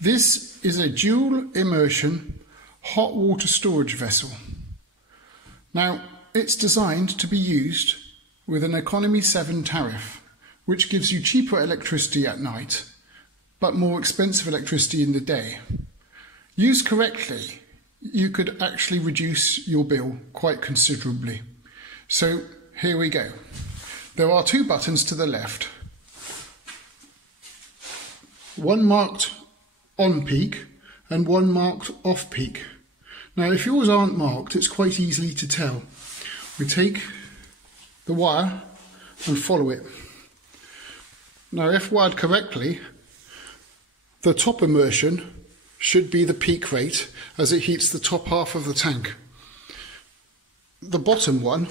This is a dual immersion hot water storage vessel. Now, it's designed to be used with an economy 7 tariff, which gives you cheaper electricity at night, but more expensive electricity in the day. Used correctly, you could actually reduce your bill quite considerably. So here we go. There are 2 buttons to the left. One marked on peak and one marked off peak. Now if yours aren't marked, it's quite easy to tell. We take the wire and follow it. Now if wired correctly, the top immersion should be the peak rate as it heats the top half of the tank. The bottom one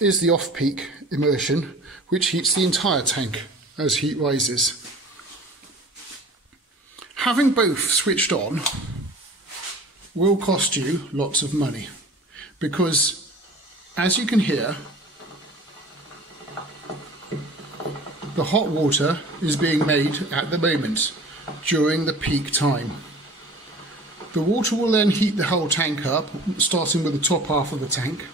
is the off-peak immersion, which heats the entire tank as heat rises. Having both switched on will cost you lots of money because, as you can hear, the hot water is being made at the moment during the peak time. The water will then heat the whole tank up, starting with the top half of the tank.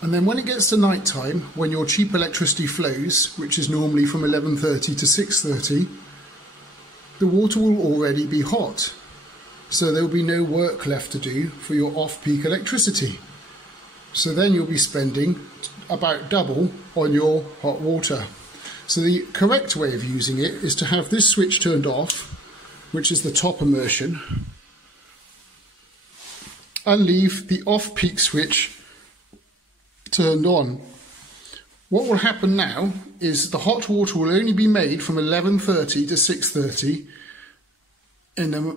And then when it gets to night time, when your cheap electricity flows, which is normally from 11:30 to 6:30, the water will already be hot. So there will be no work left to do for your off-peak electricity. So then you'll be spending about double on your hot water. So the correct way of using it is to have this switch turned off, which is the top immersion, and leave the off-peak switch turned on. What will happen now is the hot water will only be made from 11:30 to 6:30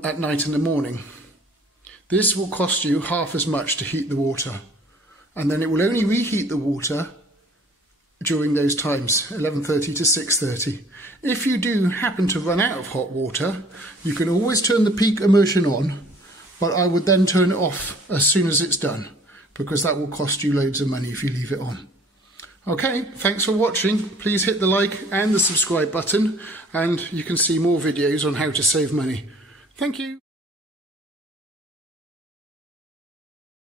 at night and the morning. This will cost you half as much to heat the water, and then it will only reheat the water during those times, 11:30 to 6:30. If you do happen to run out of hot water, you can always turn the peak immersion on, but I would then turn it off as soon as it's done, because that will cost you loads of money if you leave it on. Okay, thanks for watching. Please hit the like and the subscribe button, and you can see more videos on how to save money. Thank you.